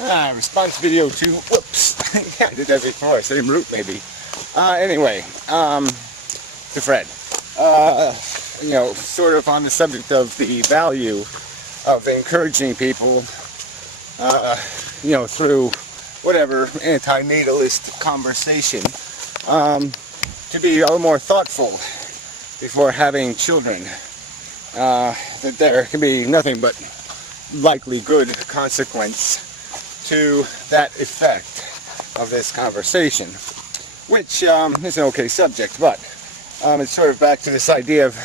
Response video to, whoops, yeah, I did that before, same route maybe. Anyway, to Fred. Sort of on the subject of the value of encouraging people, through whatever antinatalist conversation, to be a little more thoughtful before having children. That there can be nothing but likely good consequence to that effect of this conversation, which is an okay subject, but it's sort of back to this idea of,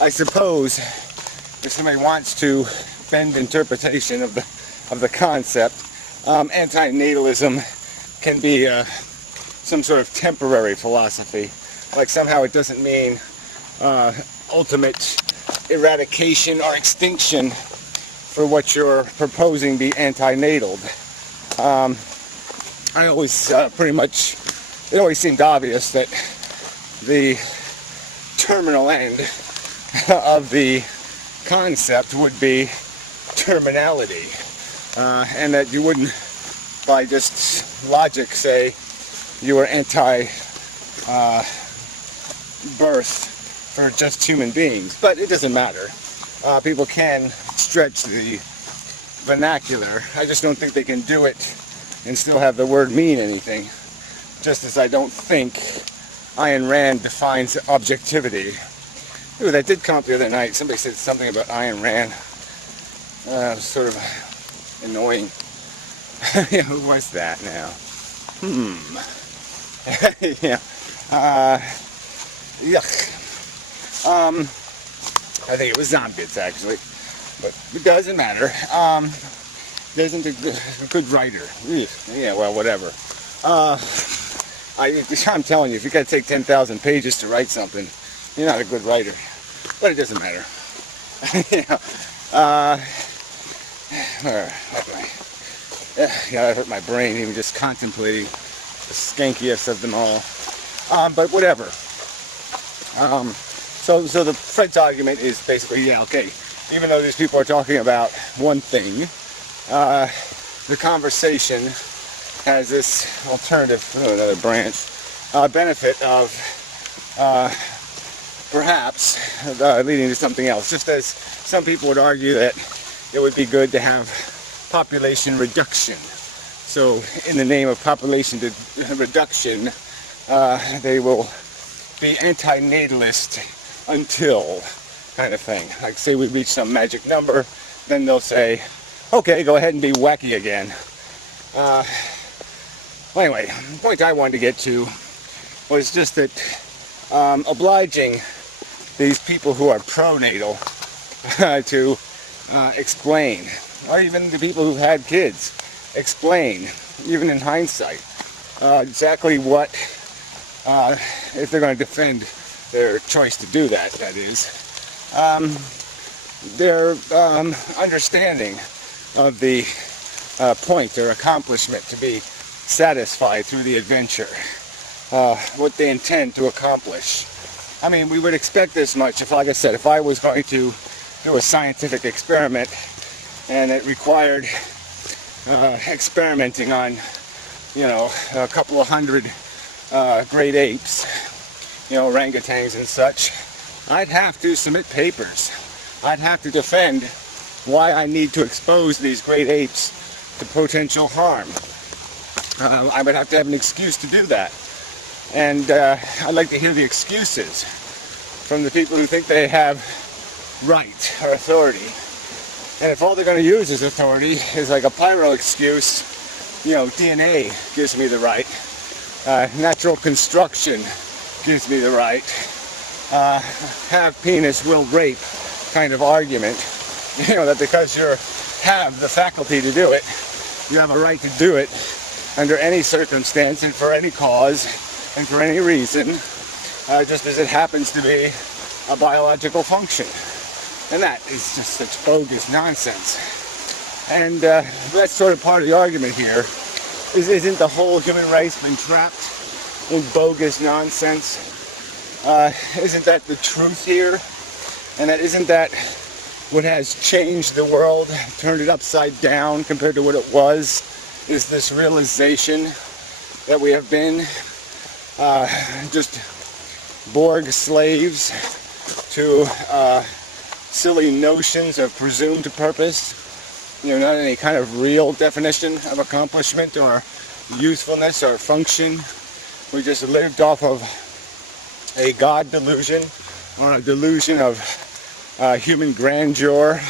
I suppose if somebody wants to bend interpretation of the concept, antinatalism can be some sort of temporary philosophy, like somehow it doesn't mean ultimate eradication or extinction for what you're proposing be antinatal. I always it always seemed obvious that the terminal end of the concept would be terminality, and that you wouldn't, by just logic, say you were anti-birth for just human beings. But it doesn't matter. People can stretch the vernacular. I just don't think they can do it and still have the word mean anything. Just as I don't think Ayn Rand defines objectivity. Ooh, that did come up the other night. Somebody said something about Ayn Rand. It was sort of annoying. Yeah, who was that now? Yeah. Yuck. I think it was Zombits, actually. But it doesn't matter. Isn't a good writer. Yeah, well, whatever. I'm telling you, if you got to take 10,000 pages to write something, you're not a good writer. But it doesn't matter. That hurt my brain, even just contemplating the skankiest of them all. But whatever. So the Fred's argument is basically, yeah, okay, even though these people are talking about one thing, the conversation has this alternative, another branch, benefit of perhaps leading to something else. Just as some people would argue that it would be good to have population reduction. So in the name of population reduction, they will be antinatalist until kind of thing. Like say we reach some magic number, then they'll say, okay, go ahead and be wacky again. Well, anyway, the point I wanted to get to was just that obliging these people who are pronatal to explain, or even the people who've had kids, explain, even in hindsight, exactly what, if they're going to defend their choice to do that, that is, their understanding of the point or accomplishment to be satisfied through the adventure, what they intend to accomplish. I mean, we would expect this much if, like I said, if I was going to do a scientific experiment and it required experimenting on, a couple of hundred great apes, orangutans and such, I'd have to submit papers. I'd have to defend why I need to expose these great apes to potential harm. I would have to have an excuse to do that. And I'd like to hear the excuses from the people who think they have right or authority. And if all they're going to use as authority is like a pyro excuse, DNA gives me the right, natural construction gives me the right, have penis will rape kind of argument, that because you have the faculty to do it, you have a right to do it under any circumstance and for any cause and for any reason, just as it happens to be a biological function. And that is just such bogus nonsense. And that's sort of part of the argument here. Isn't the whole human race been trapped in bogus nonsense? Isn't that the truth here? And isn't that what has changed the world, turned it upside down compared to what it was, is this realization that we have been just Borg slaves to silly notions of presumed purpose, not any kind of real definition of accomplishment or usefulness or function. We just lived off of a God delusion, or a delusion of human grandeur,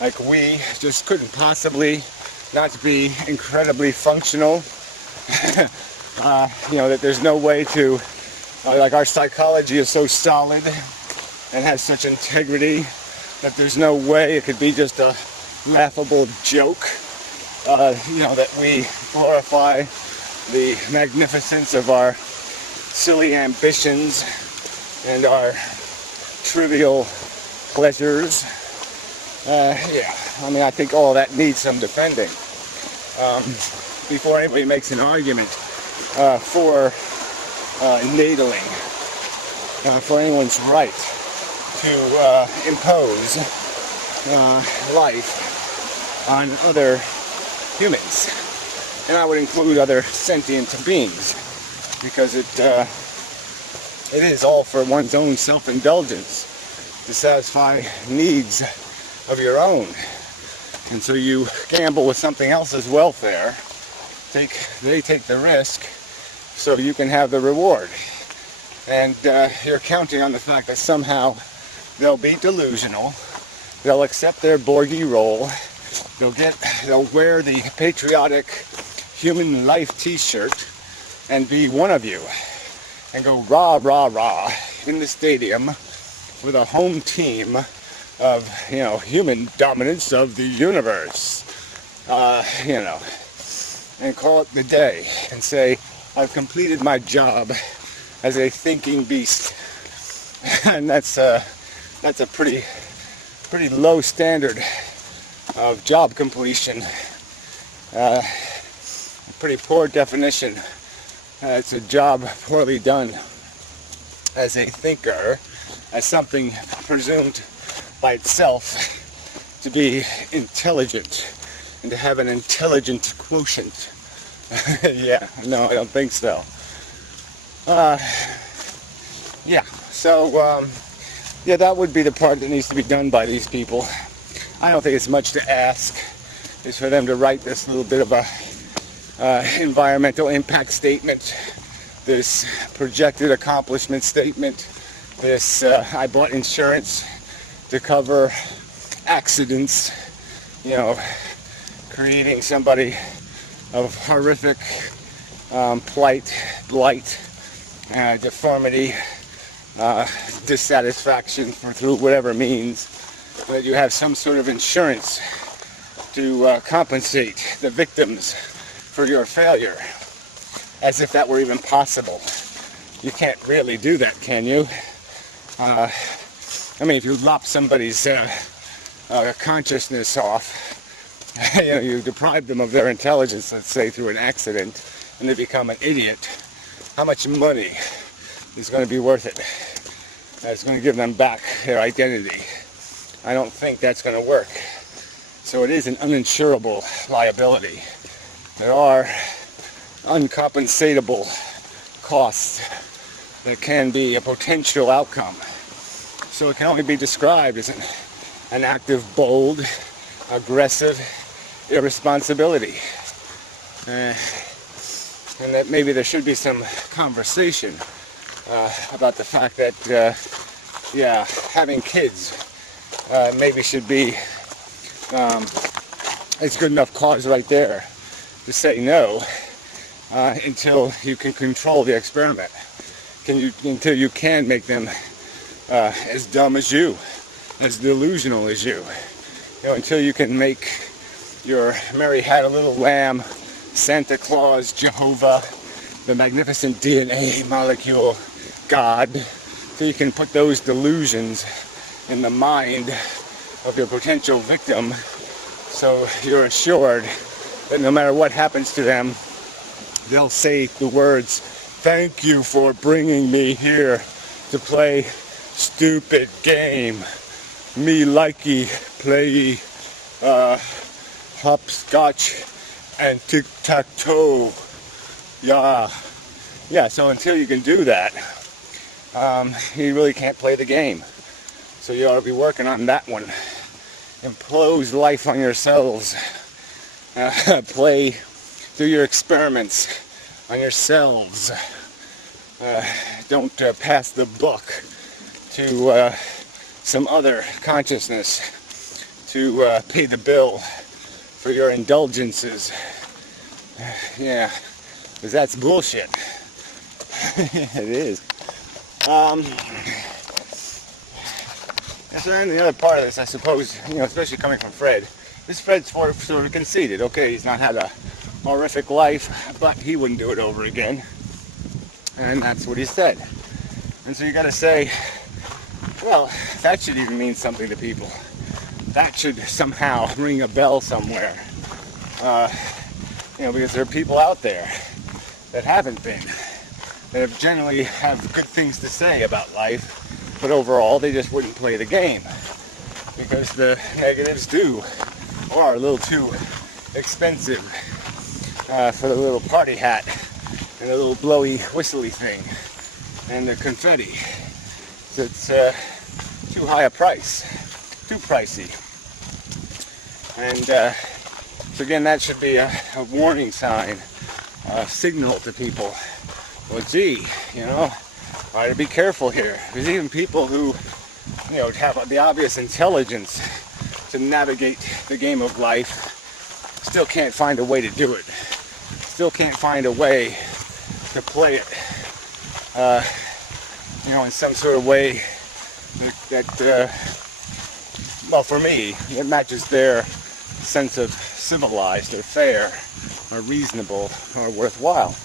like we just couldn't possibly not be incredibly functional. That there's no way to, like our psychology is so solid and has such integrity that there's no way it could be just a laughable joke, that we glorify the magnificence of our silly ambitions and our trivial pleasures. I think all that needs some defending before anybody makes an argument for enabling, for anyone's right to impose life on other humans. And I would include other sentient beings, because it is all for one's own self-indulgence, to satisfy needs of your own. And so you gamble with something else's welfare. They take the risk so you can have the reward. And you're counting on the fact that somehow they'll be delusional, they'll accept their Borgie role, they'll wear the patriotic human life t-shirt and be one of you, and go rah, rah, rah in the stadium with a home team of, human dominance of the universe, and call it the day and say, I've completed my job as a thinking beast. And that's a pretty low standard of job completion. A pretty poor definition. It's a job poorly done as a thinker, as something presumed by itself to be intelligent and to have an intelligent quotient. No, I don't think so. That would be the part that needs to be done by these people. I don't think it's much to ask, is for them to write this little bit of a environmental impact statement, this projected accomplishment statement, this I bought insurance to cover accidents, creating somebody of horrific plight, blight, deformity, dissatisfaction through whatever means, that you have some sort of insurance to compensate the victims for your failure, as if that were even possible. You can't really do that, can you? If you lop somebody's consciousness off, you deprive them of their intelligence, let's say through an accident, and they become an idiot, how much money is going to be worth it? That's going to give them back their identity. I don't think that's going to work. So it is an uninsurable liability. There are uncompensatable costs that can be a potential outcome. So it can only be described as an act of bold, aggressive irresponsibility. And that maybe there should be some conversation about the fact that, having kids maybe should be it's good enough cause right there to say no until you can control the experiment. Until you can make them as dumb as you, as delusional as you. Until you can make your Mary Had a Little Lamb, Santa Claus, Jehovah, the magnificent DNA molecule, God, so you can put those delusions in the mind of your potential victim, so you're assured that no matter what happens to them, they'll say the words, "Thank you for bringing me here to play stupid game me likey play hopscotch and tic-tac-toe. Yeah, so until you can do that, you really can't play the game. So you ought to be working on that one. Impose life on yourselves. Do your experiments on yourselves. Don't pass the buck to some other consciousness to pay the bill for your indulgences. Yeah, because that's bullshit. It is. And the other part of this, I suppose, especially coming from Fred, this Fred's sort of conceited. Okay, he's not had a horrific life, but he wouldn't do it over again. And that's what he said. And so you got to say, well, that should even mean something to people. That should somehow ring a bell somewhere. Because there are people out there that haven't been, that have generally have good things to say about life, but overall they just wouldn't play the game because the negatives are a little too expensive for the little party hat and the little blowy whistly thing and the confetti. So it's too high a price, too pricey. And so again, that should be a warning sign, a signal to people. Well, gee, try to be careful here. Because even people who, have the obvious intelligence to navigate the game of life still can't find a way to do it. Still can't find a way to play it, in some sort of way that, well, for me, it matches their sense of civilized or fair or reasonable or worthwhile.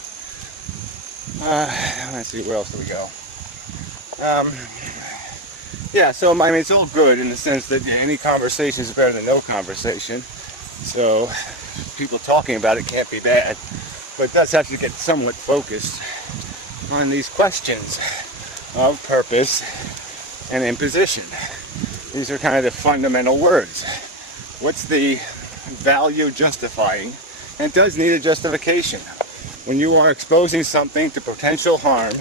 Let's see, where else do we go? So it's all good in the sense that any conversation is better than no conversation. So people talking about it can't be bad, but it does have to get somewhat focused on these questions of purpose and imposition. These are kind of the fundamental words. What's the value justifying? And it does need a justification. When you are exposing something to potential harm,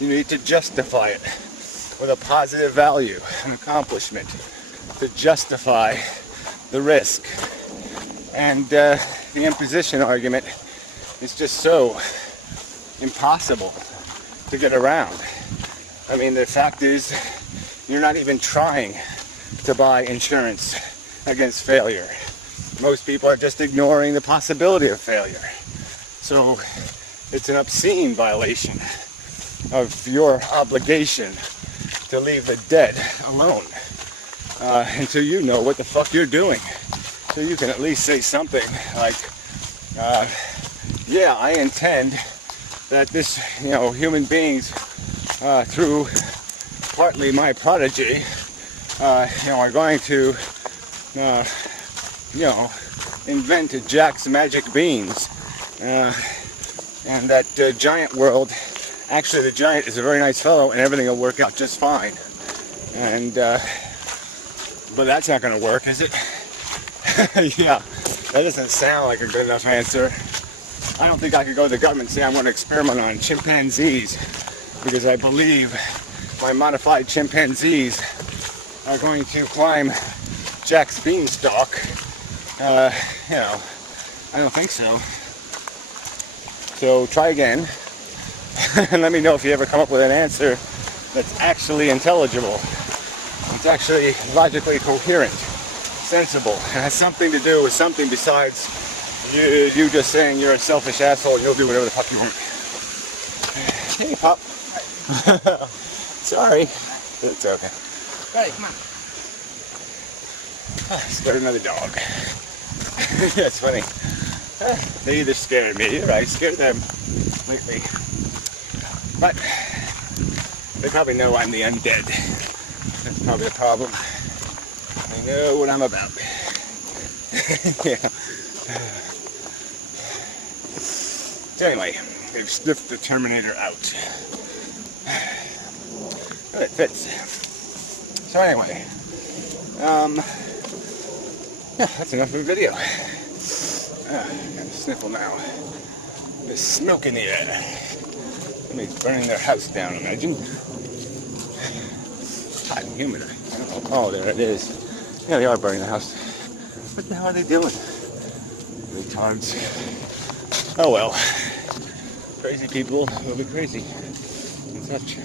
you need to justify it with a positive value, an accomplishment, to justify the risk. And the imposition argument is just so impossible to get around. The fact is, you're not even trying to buy insurance against failure. Most people are just ignoring the possibility of failure. So it's an obscene violation of your obligation to leave the dead alone until you know what the fuck you're doing. So you can at least say something like, I intend that this, human beings, through partly my prodigy, are going to, invent Jack's magic beans. And that giant world, actually the giant is a very nice fellow and everything will work out just fine. And, but that's not going to work, is it? Yeah, that doesn't sound like a good enough answer. I don't think I could go to the government and say I'm going to experiment on chimpanzees because I believe my modified chimpanzees are going to climb Jack's beanstalk. I don't think so. So try again and let me know if you ever come up with an answer that's actually intelligible. It's actually logically coherent, sensible, and has something to do with something besides you just saying you're a selfish asshole and you'll do whatever the fuck you want. Hey, Pop. Sorry. It's okay. Hey, come on. Scared another dog. Yeah, it's funny. They either scared me or I scared them lately. But they probably know I'm the undead. That's probably the problem. They know what I'm about. Yeah. So anyway, they've sniffed the Terminator out. Well, it fits. So anyway, Yeah, that's enough of a video. Got a sniffle now. There's smoke in the air. Somebody's burning their house down, imagine. Hot and humid. I don't know. Oh, there it is. Yeah, they are burning the house. What the hell are they doing? Retards. Oh well. Crazy people will be crazy and such.